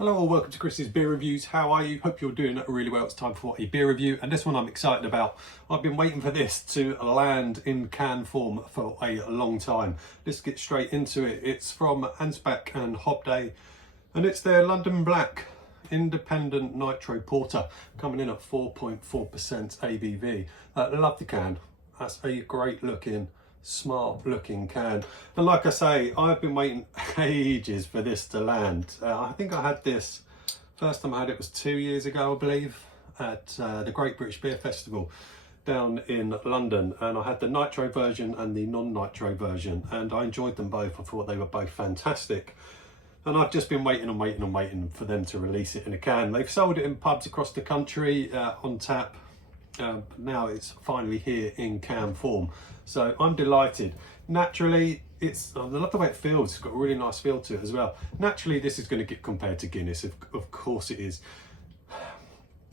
Hello all, welcome to Chris's Beer Reviews. How are you? Hope you're doing really well. It's time for a beer review, and this one I'm excited about. I've been waiting for this to land in can form for a long time. Let's get straight into it. It's from Anspach and Hopday, and it's their London Black Independent Nitro Porter, coming in at 4.4% ABV. Love the can. That's a great looking, smart looking can, and like I say, I've been waiting ages for this to land. I think I had this first time I had it was 2 years ago, I believe, at the Great British Beer Festival down in London, and I had the nitro version and the non-nitro version, and I enjoyed them both. I thought they were both fantastic, and I've just been waiting for them to release it in a can. They've sold it in pubs across the country on tap. Now it's finally here in can form, so I'm delighted. Naturally, I love the way it feels. It's got a really nice feel to it as well. Naturally, this is going to get compared to Guinness, of course it is.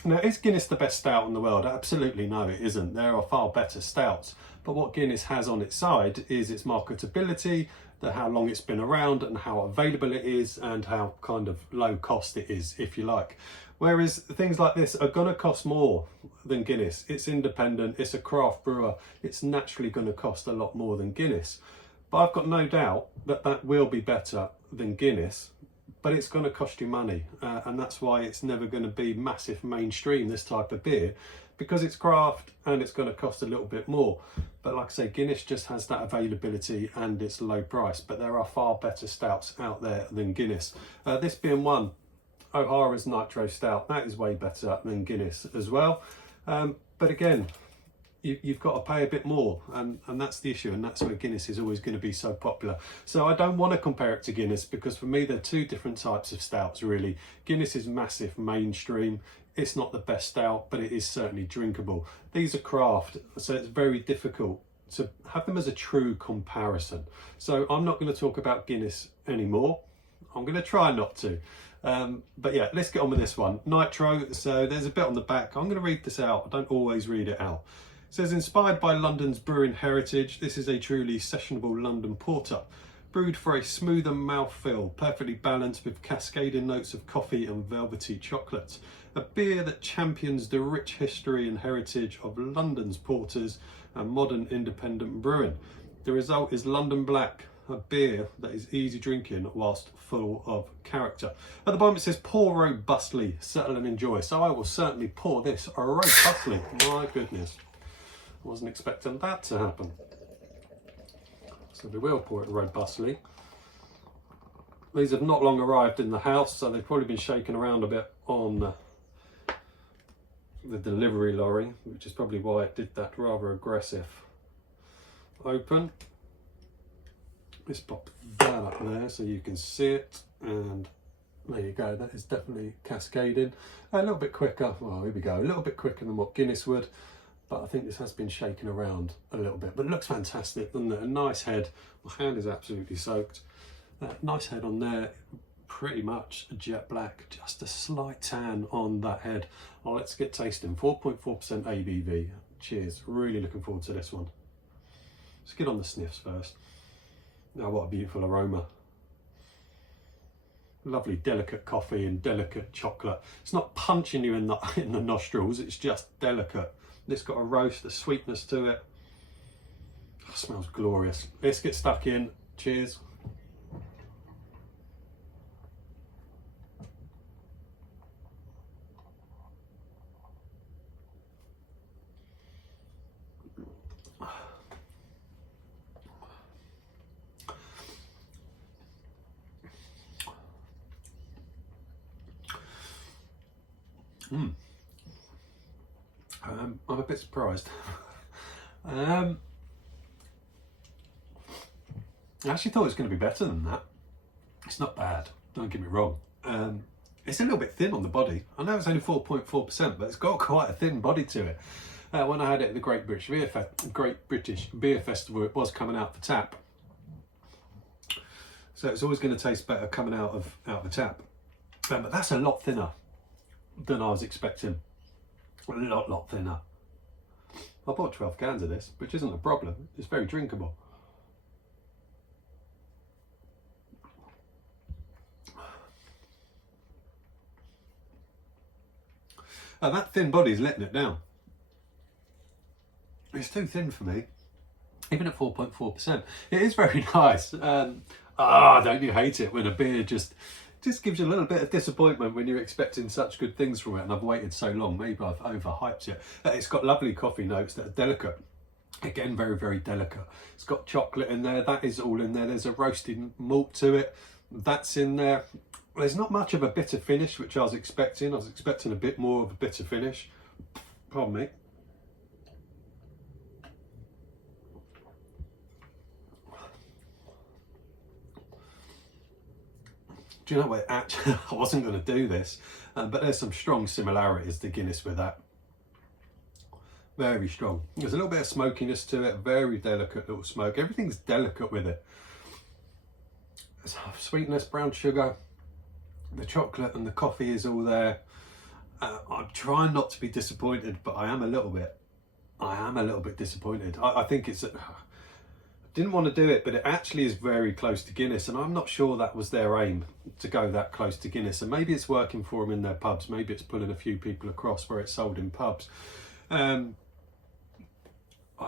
Now, is Guinness the best stout in the world? Absolutely no, it isn't. There are far better stouts, but what Guinness has on its side is its marketability, how long it's been around and how available it is, and how kind of low cost it is, if you like. Whereas things like this are going to cost more than Guinness. It's independent, it's a craft brewer, it's naturally going to cost a lot more than Guinness. But I've got no doubt that that will be better than Guinness, but it's going to cost you money. And that's why it's never going to be massive mainstream, this type of beer, because it's craft and it's going to cost a little bit more. But like I say, Guinness just has that availability and it's low price, but there are far better stouts out there than Guinness. This being one, O'Hara's Nitro Stout, that is way better than Guinness as well. But again, you've got to pay a bit more, and that's the issue, and that's where Guinness is always going to be so popular. So I don't want to compare it to Guinness, because for me they're two different types of stouts really. Guinness is massive mainstream. It's not the best stout, but it is certainly drinkable. These are craft, so it's very difficult to have them as a true comparison. So I'm not going to talk about Guinness anymore. I'm going to try not to. But yeah, let's get on with this one. Nitro, so there's a bit on the back. I'm going to read this out. I don't always read it out. It says, inspired by London's brewing heritage, this is a truly sessionable London porter. Brewed for a smoother mouthfeel, perfectly balanced with cascading notes of coffee and velvety chocolate. A beer that champions the rich history and heritage of London's porters and modern independent brewing. The result is London Black, a beer that is easy drinking whilst full of character. At the bottom it says, pour robustly, settle and enjoy. So I will certainly pour this robustly. My goodness, I wasn't expecting that to happen. So we will pour it robustly. These have not long arrived in the house, so they've probably been shaken around a bit on the delivery lorry, which is probably why it did that rather aggressive open. Let's pop that up there so you can see it, and there you go. That is definitely cascading a little bit quicker. Well, here we go, a little bit quicker than what Guinness would, but I think this has been shaken around a little bit. But it looks fantastic, doesn't it? A nice head. My hand is absolutely soaked. Nice head on there, pretty much a jet black, just a slight tan on that head. Well, let's get tasting. 4.4% ABV. Cheers. Really looking forward to this one. Let's get on the sniffs first. Now, what a beautiful aroma. Lovely delicate coffee and delicate chocolate. It's not punching you in the nostrils, it's just delicate. It's got a roast, a sweetness to it. Oh, smells glorious. Let's get stuck in. Cheers. I'm a bit surprised. I actually thought it was going to be better than that. It's not bad, don't get me wrong. It's a little bit thin on the body. I know it's only 4.4%, but it's got quite a thin body to it. When I had it at the Great British Beer Festival, it was coming out the tap. So it's always going to taste better coming out of the tap. But that's a lot thinner than I was expecting. A lot thinner. I bought 12 cans of this, which isn't a problem. It's very drinkable. And that thin body's letting it down. It's too thin for me, even at 4.4%. It is very nice. Don't you hate it when a beer just gives you a little bit of disappointment when you're expecting such good things from it, and I've waited so long. Maybe I've overhyped it. It's got lovely coffee notes that are delicate. Again, very, very delicate. It's got chocolate in there. That is all in there. There's a roasted malt to it. That's in there. There's not much of a bitter finish, which I was expecting. I was expecting a bit more of a bitter finish. Pardon me. Do you know what? Actually, I wasn't going to do this, but there's some strong similarities to Guinness with that. Very strong. There's a little bit of smokiness to it, very delicate little smoke. Everything's delicate with it. There's sweetness, brown sugar, the chocolate and the coffee is all there. I'm trying not to be disappointed, but I am a little bit. Disappointed. I think it's... didn't want to do it, but it actually is very close to Guinness, and I'm not sure that was their aim, to go that close to Guinness. And maybe it's working for them in their pubs. Maybe it's pulling a few people across where it's sold in pubs. I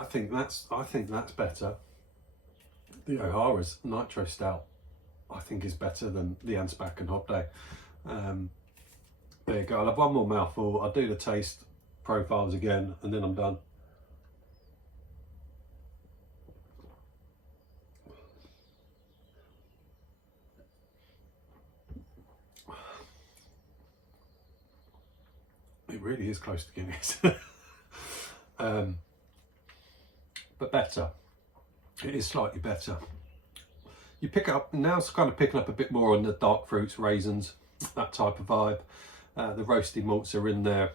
think that's better. The O'Hara's Nitro Stout, I think, is better than the Anspach and Hopday. There you go. I'll have one more mouthful. I'll do the taste profiles again, and then I'm done. It really is close to Guinness. But better. It is slightly better. You pick up, now it's kind of picking up a bit more on the dark fruits, raisins, that type of vibe. The roasty malts are in there.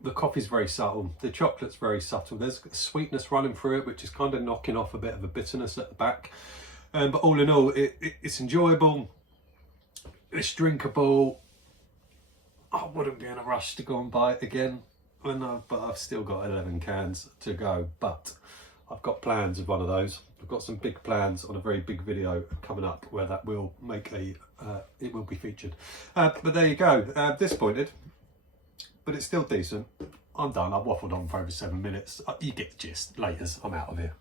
The coffee's very subtle. The chocolate's very subtle. There's sweetness running through it, which is kind of knocking off a bit of a bitterness at the back. But all in all, it's enjoyable. It's drinkable. I wouldn't be in a rush to go and buy it again, but I've still got 11 cans to go. But I've got plans of one of those. I've got some big plans on a very big video coming up where that will make it will be featured. But there you go. Disappointed, but it's still decent. I'm done. I've waffled on for over 7 minutes. You get the gist. Laters. I'm out of here.